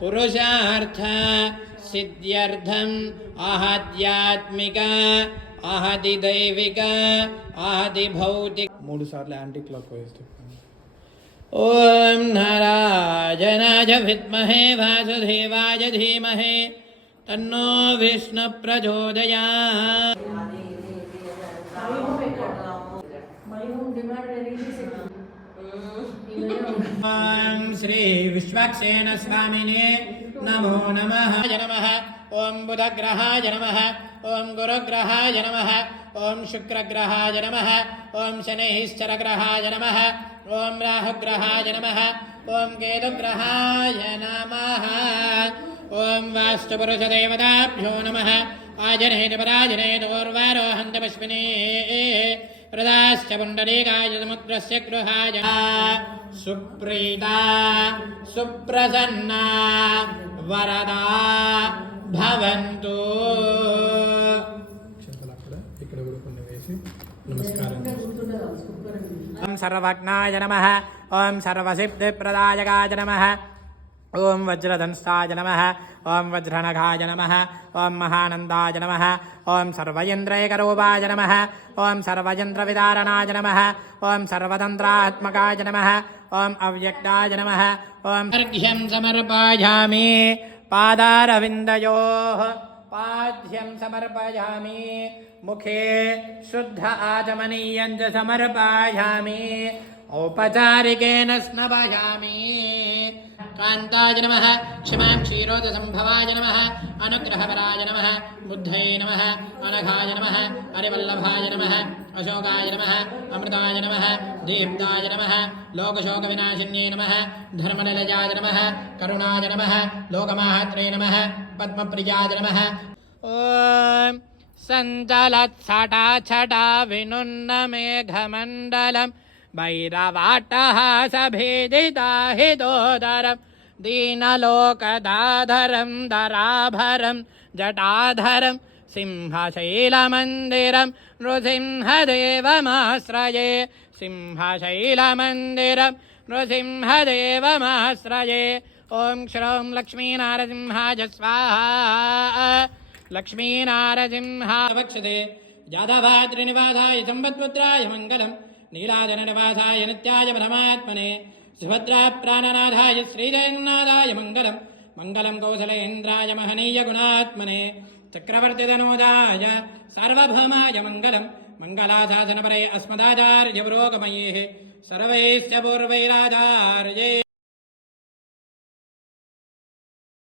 पुरुषार्थ सिद्ध्यर्थम आध्यात्मिक आहति दैविक आहति भौतिक 3 सार्ल एंटी क्लॉकवाइज ओम नारायणाय विद्महे वासुदेवाय धीमहि तन्नो विष्णु प्रचोदयात्। ओम श्री विश्वक्सेन स्वामिने नमो नमः। नमः ओम बुधग्रहाय नमः ओम गुरुग्रहाय नमः ओम शुक्रग्रहाय नमः ओम शनैश्चरग्रहाय नमः ओम राहुग्रहाय नमः ओम केतुग्रहाय नमः ओम वास्तुपुरुषदेवताभ्यो नमः। आजनेन पराजनेन ओर्वारोहन्तमश्विने प्रदाश्च पुण्डरीकाय समुद्रस्य गृहाय सुप्रीता सुप्रसन्ना वरदा भवन्तु। ओम सर्वज्ञाय नमः ओम सर्वसिद्धिप्रदायकाय नमः ओम वज्रधंसाय नमः ओम वज्रनखाय नमः ओम महानंदाय नमः ओम सर्वयंत्रैकरूपाय नमः ओम सर्वयंत्रविदारणाय नमः ओम सर्वतंत्रात्मकाय नमः ओम अव्यक्ताय नमः ओम अर्घ्यं समर्पयामि पादारविन्दयोः पाद्यं समर्पयामि मुखे शुद्ध आचमनीयं च समर्पयामि औपचारिकेन स्नपयामि। कान्ताय नमः क्षमां क्षीरोदसम्भवाय नमः अनुग्रहपराय नमः बुद्धये नमः अनघाय नमः हरिवल्लभाय नमः अशोकाय नमः अमृताय नमः दीप्ताय नमः लोकशोकविनाशिन्ये नमः धर्मनिलयाय नमः करुणाय नमः लोकमाहत्रे नमः पद्मप्रियाय नमः। ओम सञ्चलत्सटा छटा विनुन्न मेघमण्डलं भैरवाट्टहासभेदिता हितोदरं दीनलोकदाधरं दराभरं जटाधरं सिंहशैलमन्दिरं नृसिंहदेवमाश्रये सिंहशैलमन्दिरं नृसिंहदेवमाश्रये। ॐ श्रौं लक्ष्मीनारसिंहाय स्वाहा। लक्ष्मीनारसिंहावक्षते जातभातृनिवासाय सम्पत्पुत्राय मङ्गलम् नीलाधननिवासाय नित्याय परमात्मने सुभद्राप्राणनाथाय श्रीजगन्नाथाय मङ्गलम् मङ्गलं कौसलेन्द्राय महनीय गुणात्मने चक्रवर्तितनोदाय सार्वभौमाय मङ्गलं मङ्गलाशासनपरे अस्मदाचार्यपुरोगमये सर्वैश्च पूर्वैराचार्ये।